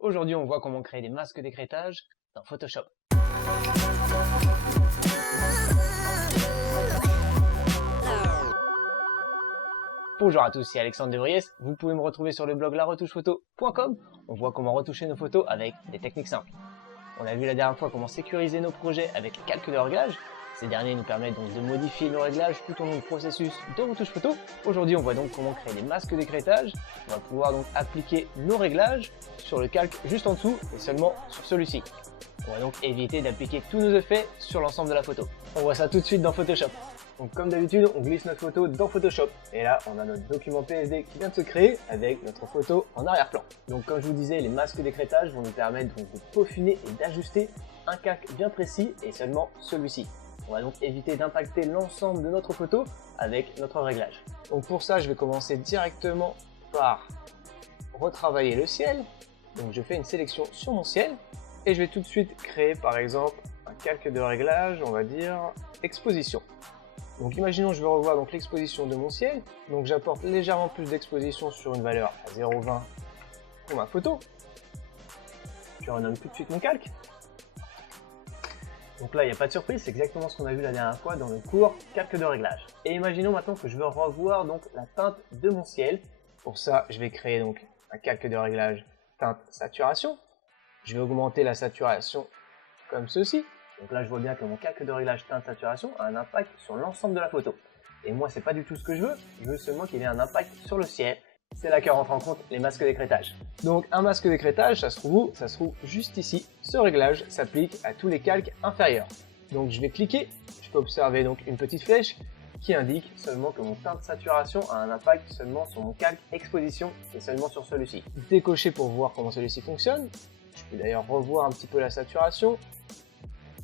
Aujourd'hui, on voit comment créer des masques d'écrêtage dans Photoshop. Bonjour à tous, c'est Alexandre Devries. Vous pouvez me retrouver sur le blog laretouchephoto.com. On voit comment retoucher nos photos avec des techniques simples. On a vu la dernière fois comment sécuriser nos projets avec les calques de réglage. Ces derniers nous permettent donc de modifier nos réglages tout au long du processus de retouche photo. Aujourd'hui, on voit donc comment créer des masques d'écrêtage. On va pouvoir donc appliquer nos réglages sur le calque juste en dessous et seulement sur celui-ci. On va donc éviter d'appliquer tous nos effets sur l'ensemble de la photo. On voit ça tout de suite dans Photoshop. Donc comme d'habitude, on glisse notre photo dans Photoshop. Et là, on a notre document PSD qui vient de se créer avec notre photo en arrière-plan. Donc comme je vous disais, les masques d'écrêtage vont nous permettre donc de peaufiner et d'ajuster un calque bien précis et seulement celui-ci. On va donc éviter d'impacter l'ensemble de notre photo avec notre réglage. Donc pour ça, je vais commencer directement par retravailler le ciel. Donc je fais une sélection sur mon ciel et je vais tout de suite créer par exemple un calque de réglage, on va dire exposition. Donc imaginons je veux revoir donc l'exposition de mon ciel, donc j'apporte légèrement plus d'exposition sur une valeur à 0,20 pour ma photo. Je renomme tout de suite mon calque. Donc là il n'y a pas de surprise, c'est exactement ce qu'on a vu la dernière fois dans le cours calque de réglage. Et imaginons maintenant que je veux revoir donc la teinte de mon ciel. Pour ça je vais créer donc un calque de réglage teinte saturation. Je vais augmenter la saturation comme ceci. Donc là, je vois bien que mon calque de réglage teinte saturation a un impact sur l'ensemble de la photo. Et moi, c'est pas du tout ce que je veux seulement qu'il ait un impact sur le ciel. C'est là que rentrent en compte les masques d'écrêtage. Donc un masque d'écrêtage, ça se trouve où? Ça se trouve juste ici. Ce réglage s'applique à tous les calques inférieurs. Donc je vais cliquer, je peux observer donc une petite flèche qui indique seulement que mon teinte saturation a un impact seulement sur mon calque exposition et seulement sur celui-ci. Décocher pour voir comment celui-ci fonctionne. Je peux d'ailleurs revoir un petit peu la saturation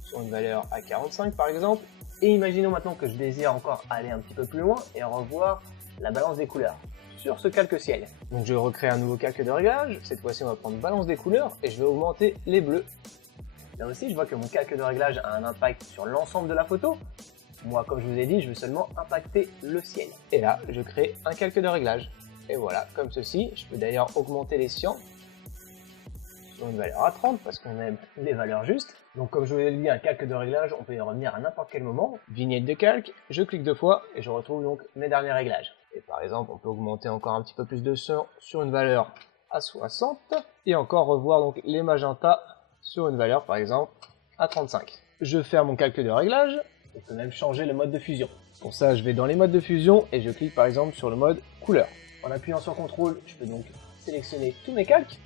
sur une valeur à 45 par exemple. Et imaginons maintenant que je désire encore aller un petit peu plus loin et revoir la balance des couleurs sur ce calque ciel. Donc je recrée un nouveau calque de réglage. Cette fois-ci on va prendre balance des couleurs et je vais augmenter les bleus. Là aussi je vois que mon calque de réglage a un impact sur l'ensemble de la photo. Moi comme je vous ai dit, je veux seulement impacter le ciel. Et là je crée un calque de réglage. Et voilà, comme ceci. Je peux d'ailleurs augmenter les cyan sur une valeur à 30 parce qu'on aime les valeurs justes. Donc comme je vous l'ai dit, un calque de réglage, on peut y revenir à n'importe quel moment. Vignette de calque, je clique 2 fois et je retrouve donc mes derniers réglages. Et par exemple, on peut augmenter encore un petit peu plus de cyan sur une valeur à 60 et encore revoir donc les magentas sur une valeur par exemple à 35. Je ferme mon calque de réglage et je peux même changer le mode de fusion. Pour ça, je vais dans les modes de fusion et je clique par exemple sur le mode couleur. En appuyant sur CTRL, je peux donc sélectionner tous mes calques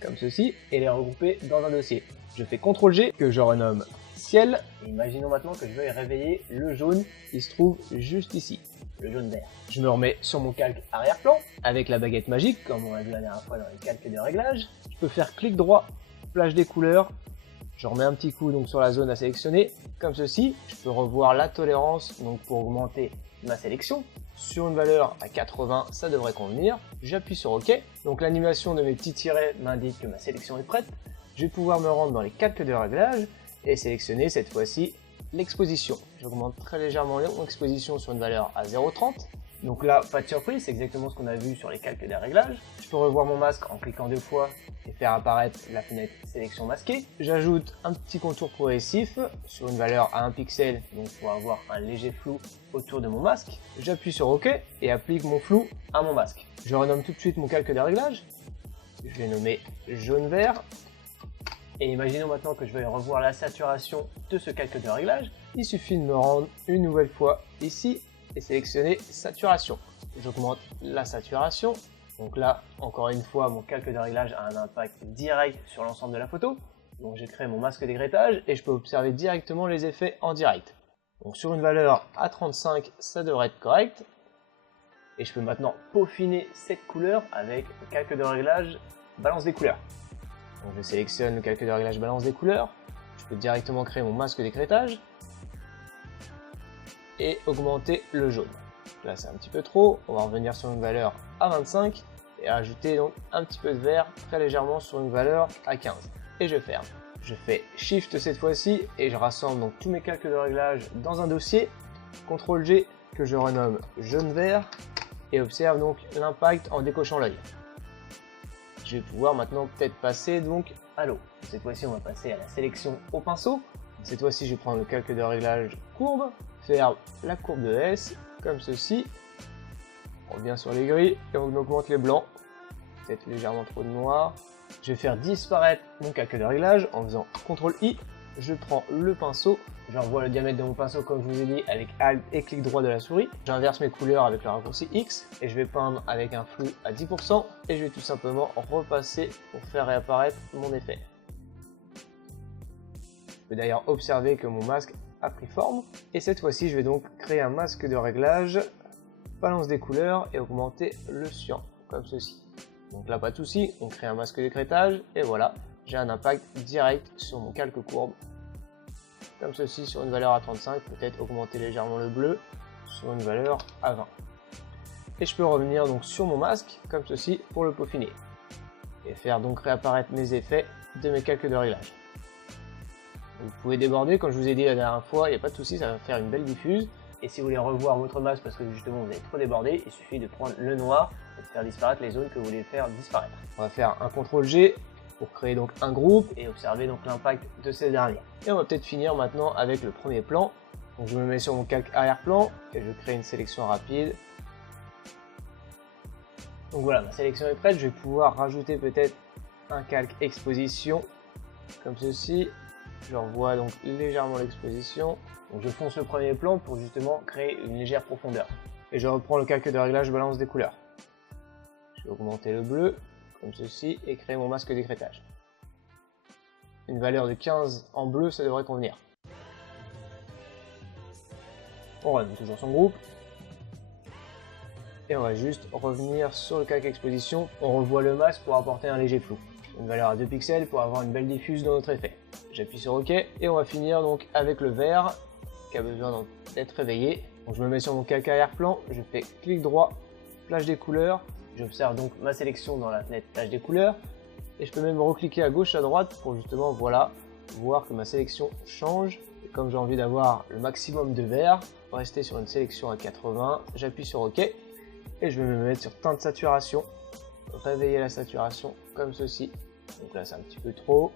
comme ceci et les regrouper dans un dossier. Je fais CTRL G que je renomme ciel. Et imaginons maintenant que je veux réveiller le jaune qui se trouve juste ici, le jaune vert. Je me remets sur mon calque arrière-plan avec la baguette magique comme on a vu la dernière fois dans les calques de réglage. Je peux faire clic droit, plage des couleurs. Je remets un petit coup donc sur la zone à sélectionner comme ceci. Je peux revoir la tolérance donc pour augmenter ma sélection. Sur une valeur à 80, ça devrait convenir. J'appuie sur OK. Donc l'animation de mes petits tirets m'indique que ma sélection est prête. Je vais pouvoir me rendre dans les calques de réglage et sélectionner cette fois-ci l'exposition. J'augmente très légèrement l'exposition sur une valeur à 0,30. Donc là, pas de surprise, c'est exactement ce qu'on a vu sur les calques de réglage. Je peux revoir mon masque en cliquant 2 fois et faire apparaître la fenêtre sélection masquée. J'ajoute un petit contour progressif sur une valeur à 1 pixel, donc pour avoir un léger flou autour de mon masque. J'appuie sur OK et applique mon flou à mon masque. Je renomme tout de suite mon calque de réglage. Je vais nommer jaune-vert. Et imaginons maintenant que je vais revoir la saturation de ce calque de réglage. Il suffit de me rendre une nouvelle fois ici et sélectionner saturation. J'augmente la saturation. Donc là, encore une fois, mon calque de réglage a un impact direct sur l'ensemble de la photo. Donc j'ai créé mon masque d'écrêtage et je peux observer directement les effets en direct. Donc sur une valeur à 35, ça devrait être correct. Et je peux maintenant peaufiner cette couleur avec le calque de réglage balance des couleurs. Donc je sélectionne le calque de réglage balance des couleurs. Je peux directement créer mon masque d'écrêtage et augmenter le jaune. Là c'est un petit peu trop, on va revenir sur une valeur à 25 et ajouter donc un petit peu de vert très légèrement sur une valeur à 15. Et je ferme. Je fais Shift cette fois-ci et je rassemble donc tous mes calques de réglage dans un dossier. CTRL G que je renomme jaune-vert et observe donc l'impact en décochant l'œil. je vais pouvoir maintenant peut-être passer donc à l'eau. Cette fois-ci, on va passer à la sélection au pinceau. Cette fois-ci, je vais prendre le calque de réglage courbe, faire la courbe de S, comme ceci. On revient sur les gris et on augmente les blancs. Peut-être légèrement trop de noir. Je vais faire disparaître mon calque de réglage en faisant CTRL-I. Je prends le pinceau, j'envoie le diamètre de mon pinceau comme je vous ai dit avec Alt et clic droit de la souris. J'inverse mes couleurs avec le raccourci X et je vais peindre avec un flou à 10% et je vais tout simplement repasser pour faire réapparaître mon effet. Je peux d'ailleurs observer que mon masque a pris forme et cette fois-ci je vais donc créer un masque de réglage, balance des couleurs et augmenter le cyan comme ceci. Donc là pas de souci, on crée un masque d'écrêtage et voilà, j'ai un impact direct sur mon calque courbe. Comme ceci sur une valeur à 35, peut-être augmenter légèrement le bleu sur une valeur à 20. Et je peux revenir donc sur mon masque comme ceci pour le peaufiner. Et faire donc réapparaître mes effets de mes calques de réglage. Vous pouvez déborder, comme je vous ai dit la dernière fois, il n'y a pas de souci, ça va faire une belle diffuse. Et si vous voulez revoir votre masque parce que justement vous avez trop débordé, il suffit de prendre le noir et de faire disparaître les zones que vous voulez faire disparaître. On va faire un CTRL-G pour créer donc un groupe et observer donc l'impact de ces derniers. Et on va peut-être finir maintenant avec le premier plan. Donc je me mets sur mon calque arrière-plan et je crée une sélection rapide. Donc voilà, ma sélection est prête, je vais pouvoir rajouter peut-être un calque exposition comme ceci. Je revois donc légèrement l'exposition. Donc je fonce le premier plan pour justement créer une légère profondeur. Et je reprends le calque de réglage balance des couleurs. Je vais augmenter le bleu comme ceci et créer mon masque d'écrêtage. Une valeur de 15 en bleu, ça devrait convenir. On revient toujours son groupe. Et on va juste revenir sur le calque exposition. On revoit le masque pour apporter un léger flou. Une valeur à 2 pixels pour avoir une belle diffuse dans notre effet. J'appuie sur OK et on va finir donc avec le vert qui a besoin d'être réveillé. Donc je me mets sur mon calque arrière-plan, je fais clic droit, plage des couleurs. J'observe donc ma sélection dans la fenêtre plage des couleurs et je peux même recliquer à gauche à droite pour justement voilà voir que ma sélection change. Et comme j'ai envie d'avoir le maximum de vert, rester sur une sélection à 80, j'appuie sur OK et je vais me mettre sur teinte saturation, réveiller la saturation comme ceci. Donc là c'est un petit peu trop,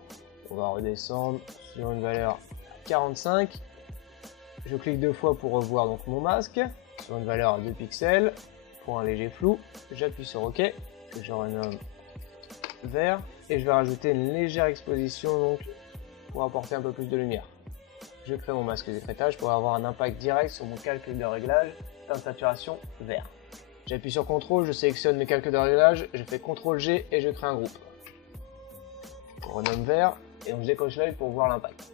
on va redescendre sur une valeur 45. Je clique deux fois pour revoir donc mon masque sur une valeur à 2 pixels. Pour un léger flou, j'appuie sur OK, que je renomme vert, et je vais rajouter une légère exposition donc pour apporter un peu plus de lumière. Je crée mon masque d'écrêtage pour avoir un impact direct sur mon calque de réglage, teinte saturation vert. J'appuie sur CTRL, je sélectionne mes calques de réglage, je fais CTRL-G et je crée un groupe. On renomme vert et on décoche l'œil pour voir l'impact.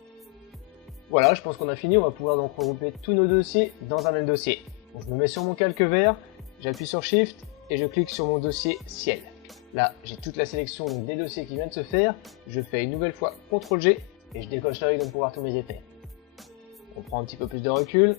Voilà, je pense qu'on a fini, on va pouvoir donc regrouper tous nos dossiers dans un même dossier. Donc, je me mets sur mon calque vert. J'appuie sur Shift et je clique sur mon dossier ciel. Là, j'ai toute la sélection donc, des dossiers qui viennent de se faire. Je fais une nouvelle fois CTRL-G et je décoche l'œil donc pour voir tous mes effets. On prend un petit peu plus de recul.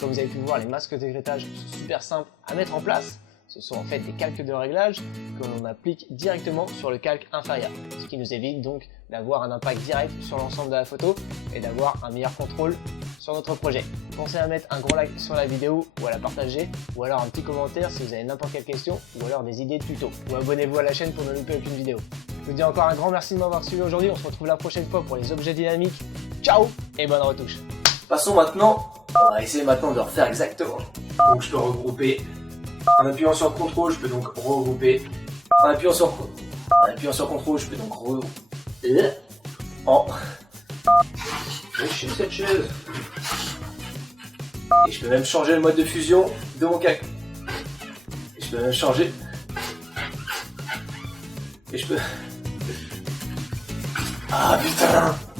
Comme vous avez pu le voir, les masques d'écrêtage sont super simples à mettre en place. Ce sont en fait des calques de réglage que l'on applique directement sur le calque inférieur. Ce qui nous évite donc d'avoir un impact direct sur l'ensemble de la photo et d'avoir un meilleur contrôle sur notre projet. Pensez à mettre un gros like sur la vidéo ou à la partager ou alors un petit commentaire si vous avez n'importe quelle question ou alors des idées de tutos. Ou abonnez-vous à la chaîne pour ne louper aucune vidéo. Je vous dis encore un grand merci de m'avoir suivi aujourd'hui. On se retrouve la prochaine fois pour les objets dynamiques. Ciao et bonne retouche. Passons maintenant, on va essayer maintenant de refaire exactement. Donc je peux regrouper, en appuyant sur CTRL, je peux donc regrouper, en appuyant sur CTRL, je peux donc regrouper, je suis cette chaise. Et je peux même changer le mode de fusion de mon calque. Et je peux même changer. Et je peux... Ah putain!